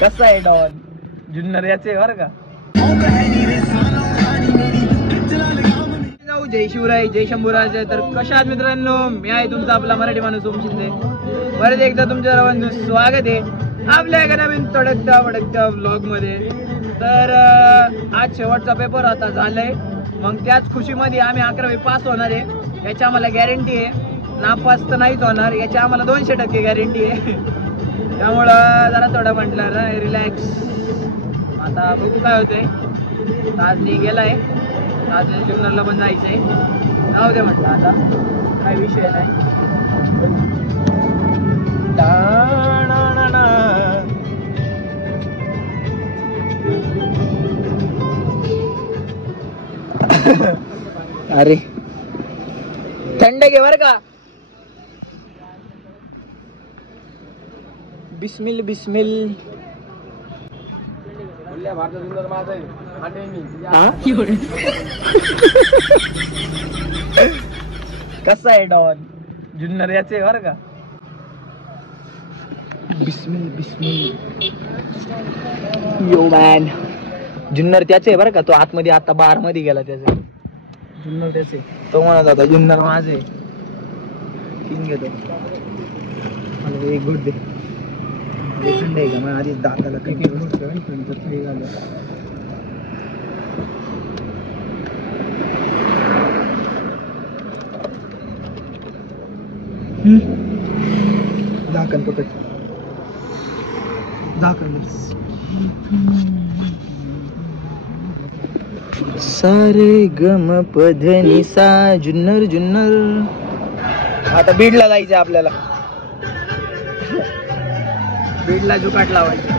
कसा आहे डॉन जुन्नर याचे बर का. जय शिवराय जय शंभूराज. तर कशा आहात मित्रांनो, मी आहे तुमचा आपला मराठी माणूस ओम शिंदे. परत एकदा तुमच्या सर्वांचं स्वागत आहे आपल्या एका नवीन तडकत्या व्लॉग मध्ये. तर आज शेवटचा पेपर आता झालाय, मग त्याच खुशीमध्ये आम्ही 11वी पास होणार आहे याची आम्हाला गॅरंटी आहे. नापास तर नाहीच होणार याची आम्हाला 200% गॅरंटी आहे. त्यामुळं जरा थोडं म्हटलं ना रिलॅक्स. आता बघू काय होतंय. ताजनी गेलाय, आज जुन्नरला पण जायचंय. जाऊ दे म्हटलं, आता काय विषय नाही. अरे थंड घे बर का. बिस्मिल बिस्मिल. कसा आहे डॉन जुन्नर याचे बर का. बिस्मिल बिस्मिल. यो मॅन जुन्नर त्याचे बरं का. तो आतमध्ये आता बार मध्ये गेला त्याचे. जुन्नर त्याचे तो म्हणत होता जुन्नर माझे. किंग घेतो मला एक गुड दे. थंड आहे का मग आधी दाताला काही झालं. झाकण पकड. झाकण सारे गम पधनी सा. जुन्नर जुन्नर. आता बीडला जायचं आपल्याला. बीडला जुकाट लावायचं.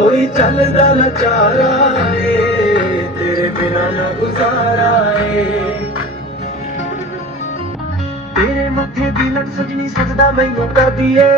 कोई चलदा न चारा है, तेरे बिना न गुजारा है. तेरे मथे दी लग सजनी सजदा मैनू कर दिए.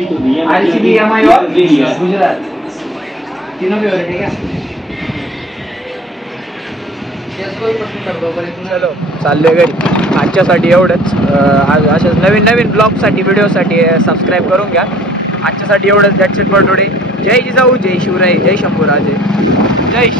RCB, MI और गुजरात तीनों फेवरेट है क्या? चलो चाललोय घरी. आजच्यासाठी एवढंच. अशाच नवीन नवीन ब्लॉगसाठी व्हिडिओसाठी सबस्क्राईब करून घ्या. आजच्यासाठी एवढंच. That's it for today. जय जिजाऊ, जय शिवराय, जय शंभूराजे, जय